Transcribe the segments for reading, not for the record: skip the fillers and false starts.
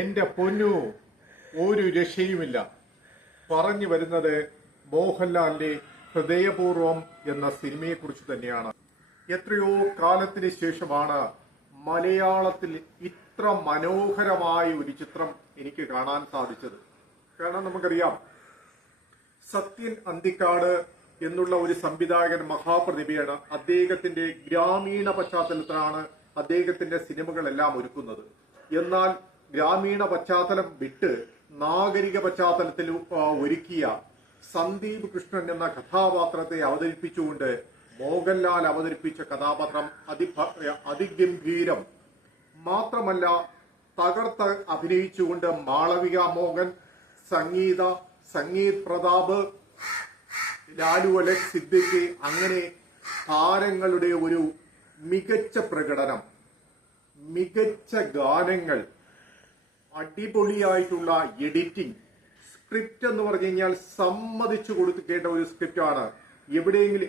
എന്റെ പൊന്നു, ഒരു രക്ഷയുമില്ല. പറഞ്ഞു വരുന്നത് മോഹൻലാലിന്റെ ഹൃദയപൂർവം എന്ന സിനിമയെക്കുറിച്ച് തന്നെയാണ്. എത്രയോ കാലത്തിന് ശേഷമാണ് മലയാളത്തിൽ ഇത്ര മനോഹരമായ ഒരു ചിത്രം എനിക്ക് കാണാൻ സാധിച്ചത്. കാരണം നമുക്കറിയാം, സത്യൻ അന്തിക്കാട് എന്നുള്ള ഒരു സംവിധായകൻ മഹാപ്രതിഭയാണ്. അദ്ദേഹത്തിന്റെ ഗ്രാമീണ പശ്ചാത്തലത്തിലാണ് അദ്ദേഹത്തിന്റെ സിനിമകളെല്ലാം ഒരുക്കുന്നത്. എന്നാൽ ഗ്രാമീണ പശ്ചാത്തലം വിട്ട് നാഗരിക പശ്ചാത്തലത്തിൽ ഒരുക്കിയ സന്ദീപ് കൃഷ്ണൻ എന്ന കഥാപാത്രത്തെ അവതരിപ്പിച്ചുകൊണ്ട് മോഹൻലാൽ അവതരിപ്പിച്ച കഥാപാത്രം അതിഗംഭീരം. മാത്രമല്ല, തകർത്ത് അഭിനയിച്ചുകൊണ്ട് മാളവിക മോഹൻ, സംഗീത് പ്രതാപ്, ലാലു അലക്സ്, സിദ്ദിഖ്, അങ്ങനെ താരങ്ങളുടെ ഒരു മികച്ച പ്രകടനം, മികച്ച ഗാനങ്ങൾ, അടിപൊളിയായിട്ടുള്ള എഡിറ്റിംഗ്. സ്ക്രിപ്റ്റ് എന്ന് പറഞ്ഞു കഴിഞ്ഞാൽ സമ്മതിച്ചു കൊടുക്കേണ്ട ഒരു സ്ക്രിപ്റ്റാണ്. എവിടെയെങ്കിലും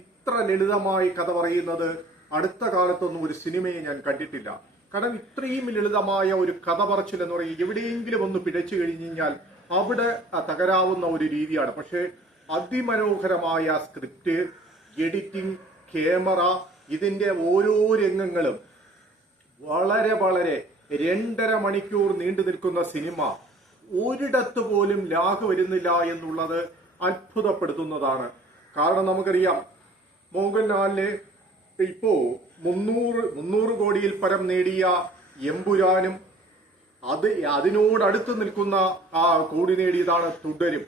ഇത്ര ലളിതമായി കഥ പറയുന്നത് അടുത്ത കാലത്തൊന്നും ഒരു സിനിമയെ ഞാൻ കണ്ടിട്ടില്ല. കാരണം ഇത്രയും ലളിതമായ ഒരു കഥ പറച്ചിൽ എന്ന് പറയുന്നത് എവിടെയെങ്കിലും ഒന്ന് പിഴച്ചു കഴിഞ്ഞു കഴിഞ്ഞാൽ അവിടെ തകരാവുന്ന ഒരു രീതിയാണ്. പക്ഷെ അതിമനോഹരമായ സ്ക്രിപ്റ്റ്, എഡിറ്റിംഗ്, ക്യാമറ, ഇതിന്റെ ഓരോ രംഗങ്ങളും വളരെ 2.5 മണിക്കൂർ നീണ്ടു നിൽക്കുന്ന സിനിമ ഒരിടത്ത് പോലും ലാഗ് വരുന്നില്ല എന്നുള്ളത് അത്ഭുതപ്പെടുത്തുന്നതാണ്. കാരണം നമുക്കറിയാം, മോഹൻലാലിന് ഇപ്പോ 300 കോടിയിൽ പരം നേടിയ എമ്പുരാനും അതിനോടടുത്ത് നിൽക്കുന്ന കോടി നേടിയതാണ് തുടരും.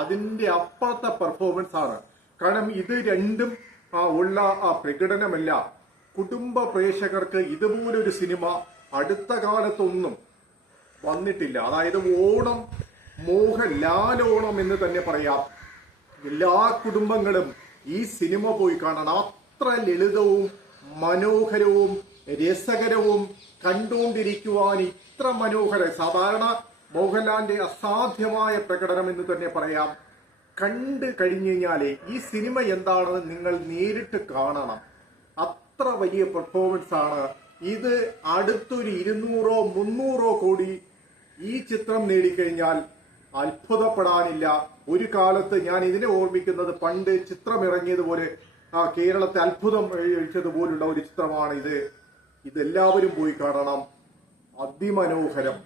അതിന്റെ അപ്പുറത്തെ പെർഫോമൻസ് ആണ്. കാരണം ഇത് രണ്ടും ഉള്ള പ്രകടനമല്ല. കുടുംബ പ്രേക്ഷകർക്ക് ഇതുപോലൊരു സിനിമ അടുത്ത കാലത്തൊന്നും വന്നിട്ടില്ല. അതായത് ഓണം, മോഹൻലാലോണം എന്ന് തന്നെ പറയാം. എല്ലാ കുടുംബങ്ങളും ഈ സിനിമ പോയി കാണണം. അത്ര ലളിതവും മനോഹരവും രസകരവും കണ്ടുകൊണ്ടിരിക്കുവാൻ ഇത്ര മനോഹര, സാധാരണ മോഹൻലാലിന്റെ അസാധ്യമായ പ്രകടനം എന്ന് തന്നെ പറയാം. കണ്ടു കഴിഞ്ഞു കഴിഞ്ഞാലേ ഈ സിനിമ എന്താണെന്ന് നിങ്ങൾ നേരിട്ട് കാണണം. അത്ര വലിയ പെർഫോമൻസ് ആണ് ഇത്. അടുത്തൊരു 200-300 കോടി ഈ ചിത്രം നേടിക്കഴിഞ്ഞാൽ അത്ഭുതപ്പെടാനില്ല. ഒരു കാലത്ത് ഞാൻ ഇതിനെ ഓർമ്മിക്കുന്നത്, പണ്ട് ചിത്രം ഇറങ്ങിയതുപോലെ കേരളത്തെ അത്ഭുതം കഴിച്ചതുപോലുള്ള ഒരു ചിത്രമാണ് ഇത്. ഇതെല്ലാവരും പോയി കാണണം. അതിമനോഹരം.